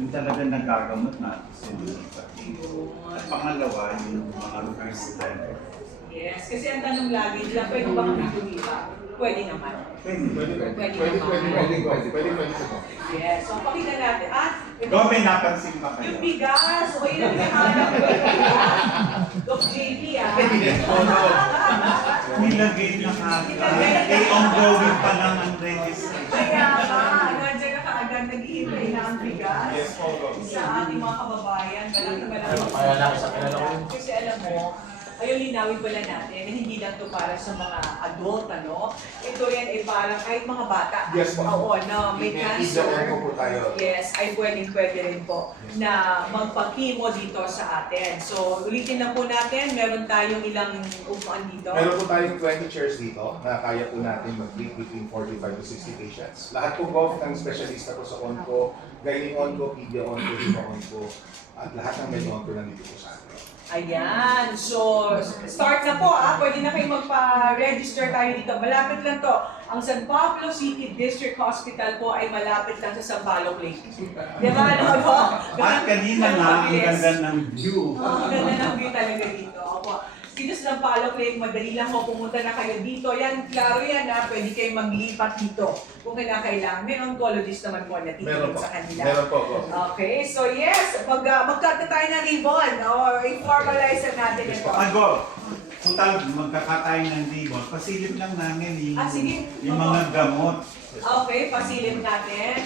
Yung talaga nagagamot na at pangalawa, yung mga resident. Yes, kasi ang tanong lagi nila, pwede ba kami lumipat? Pwede naman. Pwede. Yes, so pakita natin. At ito, May napansin ba kayo? yung bigas, o yun ang hinahanap ko. Doc JP Nilagay na kagad. Ongoing pa lang ang registration. Kaya nga, nandiyan na kaagad naghihintay na ang bigas Yes, po. sa ating mga kababayan. Malaki. Kaya lang sa kanila ko. Kasi alam mo, ayun linawin pala natin na hindi lang to para sa mga adult, ano? Ito yan ay para kahit mga bata. Yes po. Oo, na may cancer. po tayo. Yes, ay pwede rin po na magpa-chemo dito sa atin. So, ulitin lang po natin, meron tayong ilang upuan dito. Meron po tayong 20 chairs dito na kaya po natin mag-treat between 45 to 60 patients. Lahat po ng specialista po sa onco, gynae onco, pedia onco, lima onco, at lahat ng med onco nandito po sa atin. Ayan, so start na po Pwede na kayo magpa-register tayo dito. Malapit lang to. Ang San Pablo City District Hospital po ay malapit lang sa Sampaloc Lake. Di ba? At kanina nga, ang ganda ng view. Ang ganda ng view talaga dito. Opo. Dito sa Sampaloc Lake, madali lang po pumunta na kayo dito. Yan, klaro yan pwede kayo maglipat dito kung kailangan. May oncologist naman po na titigil sa kanila. Meron po. Okay, so yes, magkata tayo ng ribbon or i-formalize natin ito. Agor, kung magkakatayo ng ribbon, pasilip lang namin yung, Sige. yung mga gamot. Okay, pasilip natin.